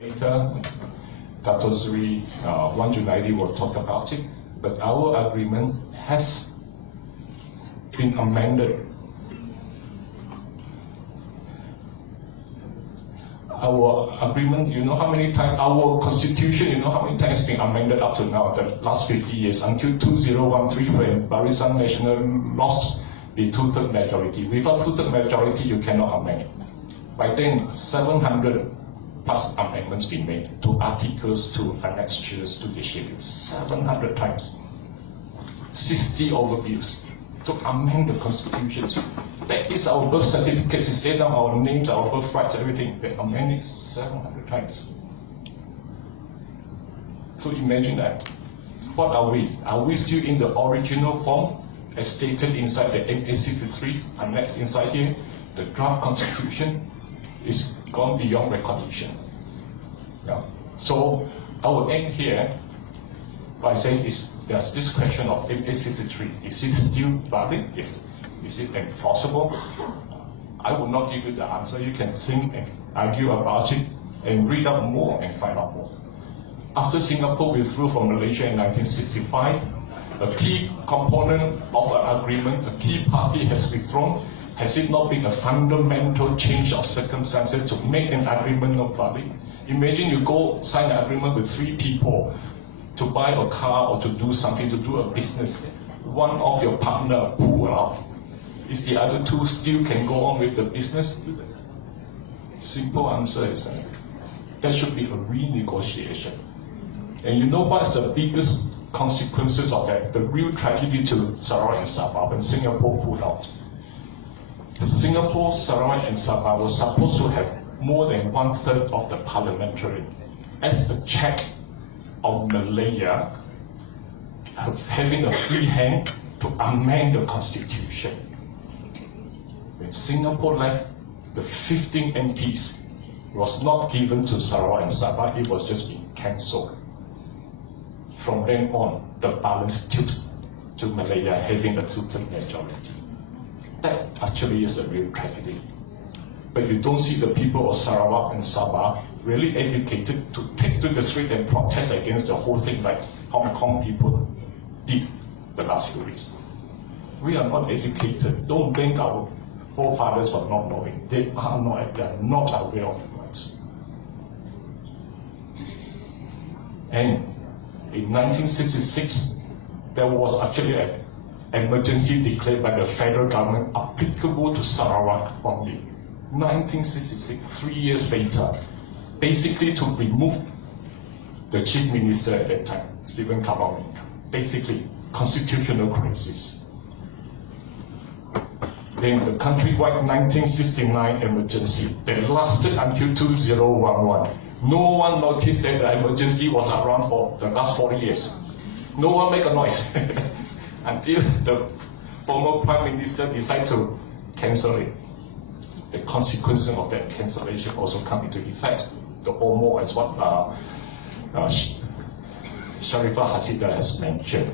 Later, Dato Sri Wan Junaidi will talk about it, but our agreement has been amended. Our agreement, you know how many times, our constitution, you know how many times it's been amended up to now, the last 50 years, until 2013 when Barisan Nasional lost the two-third majority. Without two-third majority, you cannot amend it. By then, 700 plus amendments been made to articles, to annexures, to the schedule. 700 times. 60 overviews to amend the constitution. That is our birth certificates, it's laid down our names, our birth rights, everything. They amend it 700 times. So imagine that. What are we? Are we still in the original form as stated inside the MA 63, annexed inside here? The draft constitution is gone beyond recognition. Yeah. So our aim here, by saying is there's this question of MA 63. Is it still valid? Yes. Is it enforceable? I will not give you the answer. You can think and argue about it and read up more and find out more. After Singapore withdrew from Malaysia in 1965, a key component of an agreement, a key party has withdrawn. Has it not been a fundamental change of circumstances to make an agreement not valid? Imagine you go sign an agreement with 3 people to buy a car or to do something, to do a business. One of your partner pull out. Is the other 2 still can go on with the business? Simple answer is there should be a renegotiation. And you know what's the biggest consequences of that? The real tragedy to Sarawak and Sabah when Singapore pulled out. Singapore, Sarawak and Sabah were supposed to have more than 1/3 of the parliamentary as a check on Malaya having a free hand to amend the constitution. When Singapore left, the 15 MPs was not given to Sarawak and Sabah, it was just being cancelled. From then on, the balance tilted to Malaya having a two-third majority. That actually is a real tragedy. But you don't see the people of Sarawak and Sabah really educated to take to the street and protest against the whole thing like Hong Kong people did the last few days. We are not educated. Don't blame our forefathers for not knowing. They are not aware of the rights. And in 1966, there was actually an emergency declared by the federal government applicable to Sarawak only. 1966, 3 years later, basically to remove the chief minister at that time, Stephen Kamau. Basically, constitutional crisis. Then the countrywide 1969 emergency that lasted until 2011. No one noticed that the emergency was around for the last 40 years. No one make a noise until the former Prime Minister decided to cancel it. The consequences of that cancellation also come into effect. The OMO is what Sharifah Hasidah has mentioned.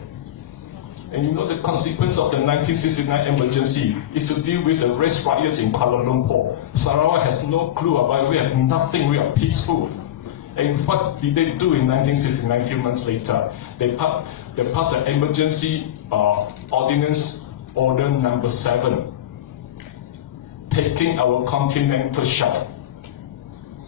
And you know the consequence of the 1969 emergency is to deal with the race riots in Kuala Lumpur. Sarawak has no clue about it. We have nothing, we are peaceful. And what did they do in 1969, a few months later? They passed the emergency Ordinance Order number 7, taking our continental shelf,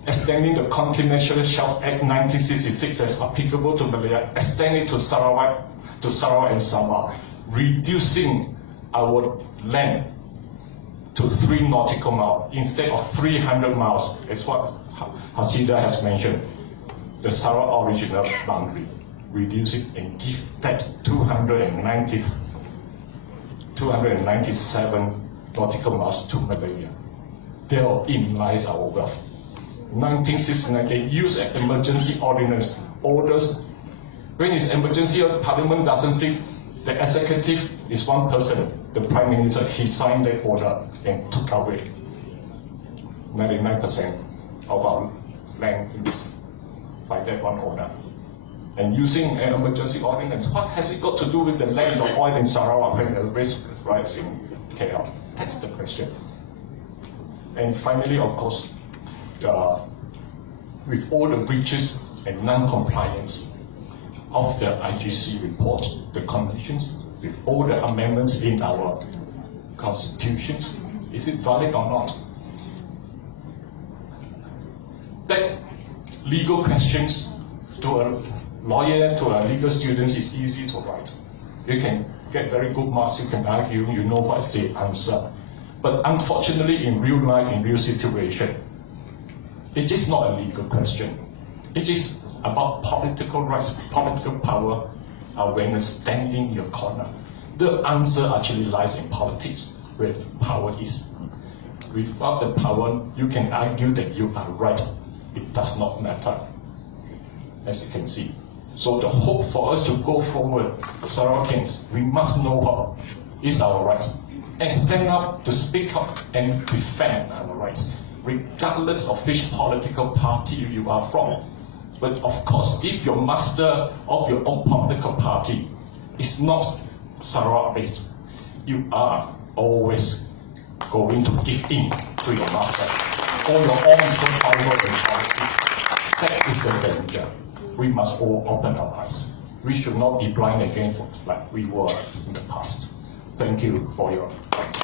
extending the Continental Shelf Act 1966 as applicable to Malaya, extending to Sarawak and Sabah, reducing our land to 3 nautical miles instead of 300 miles, as what Hasidah has mentioned. The Sarawak original boundary, reduce it and give back 297 nautical miles to Malaya. Therein lies our wealth. 1969, they used an emergency orders. When it's emergency, Parliament doesn't sit. The executive is one person, the Prime Minister. He signed that order and took away 99% of our land by that one order. And using an emergency ordinance, what has it got to do with the land of oil in Sarawak when the risk rise in KL? That's the question. And finally, of course, with all the breaches and non-compliance of the IGC report, the conventions, with all the amendments in our constitutions, is it valid or not? That legal questions to a lawyer, to a legal student is easy to write. You can get very good marks, you can argue, you know what is the answer. But unfortunately, in real life, in real situation, it is not a legal question. It is about political rights, political power, awareness, standing in your corner. The answer actually lies in politics, where power is. Without the power, you can argue that you are right. It does not matter, as you can see. So the hope for us to go forward, Sarawakians, we must know what is our rights and stand up to speak up and defend our rights, regardless of which political party you are from. But of course, if your master of your own political party is not Sarawak-based, you are always going to give in to your master or your own so-called in politics. That is the danger. We must all open our eyes. We should not be blind again like we were in the past. Thank you for your Thank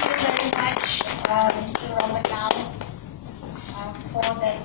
you very much, Mr. Ramadan, for that.